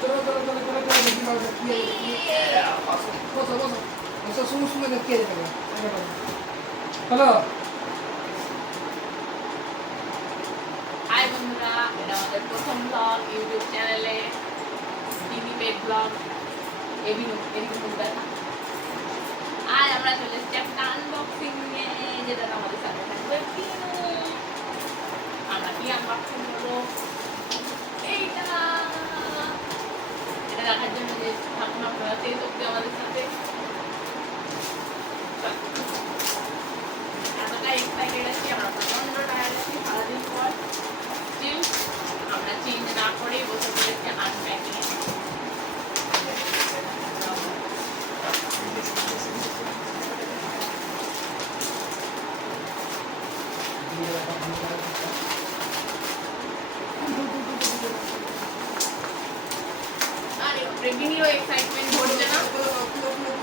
চলো চলো চলো চলো চলো দেখি বাবা কি বসো বসো বসো বসো সমস্ত মেয়ে কে যাবে হ্যালো হাই বন্ধুরা, এটা আমাদের প্রথম ব্লগ ইউটিউব চ্যানেলে টিভি পেড ব্লগ এবিনু দেখা। আজ আমরা চলে এসেছি একটা আনবক্সিং নিয়ে, যেটা আমাদের সাথে থাকবে পিনু। আমরা কি আনবক্সিং করবো এইটা, এটা দেখার জন্য যে থাকুন আপনারা সেই সত্যি আমাদের সাথে। এতটা এক্সাইটেড আছি, আমরা প্রচন্ড টায়ার্ড আছি সারাদিন পর। স্টিল আমরা চেঞ্জ না করেই বসে পড়েছি আনপ্যাকিং। আরে প্রেগিনিও এক্সাইটমেন্ট ধরছে না,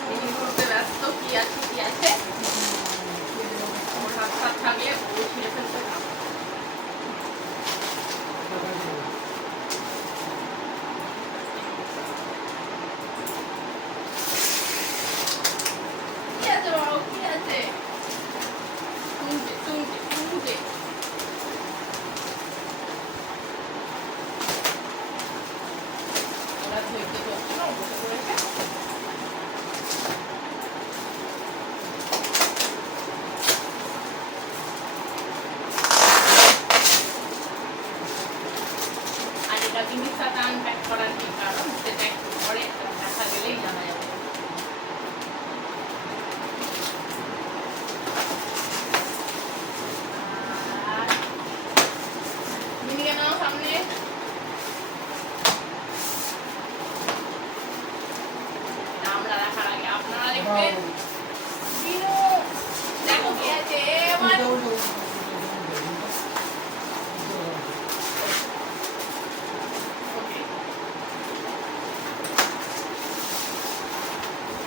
তিনি করতে ব্যস্ত। কি আছে কি আছে ওর হাত হাত থাকলে ও ছিঁড়ে ফেলতে না। কি আছে বাবা, কি আছে? শুনতে শুনতে শুনতে ওরা ধরতে ধরছে না, বসে পড়েছে। আর এটা জিনিস সাথে আনপ্যাক করার কি কারণ, সেটা একটু পরে দেখা গেলেই জানা যাবে। আর মিনিয়ে নাও সামনে। এটা আমরা দেখার আগে আপনারা দেখবেন। বিনু, দেখো কি আছে এবার। ওকে,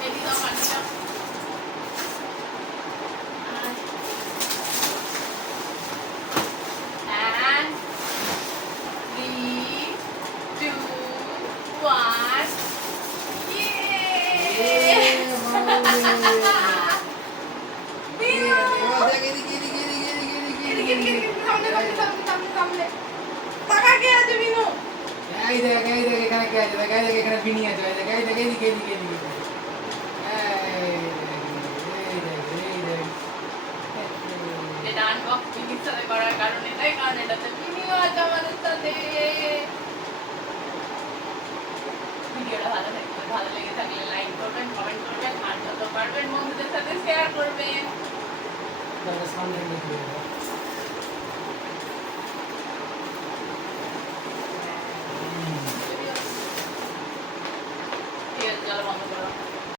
এদিকে দাও পানিটা। And 3, 2, 1. Yay! বিনু, এদিকে, সামনে। টাকা কে আছে বিনু? এই দেখ এখানে কে আছে দেখ এখানে বিনি আছে দেখ এদিকে এই দেখ এটা আনবক্সিং ইচ্ছাতে করার কারণ এটাই, কারণ এটাতে বিনিও আছে আমাদের সাথে। ভিডিওটা ভালো লেগে থাকলে লাইক করবেন, কমেন্ট করবেন, আর যত পারবেন বন্ধুদের সাথে শেয়ার করবেন। সামনে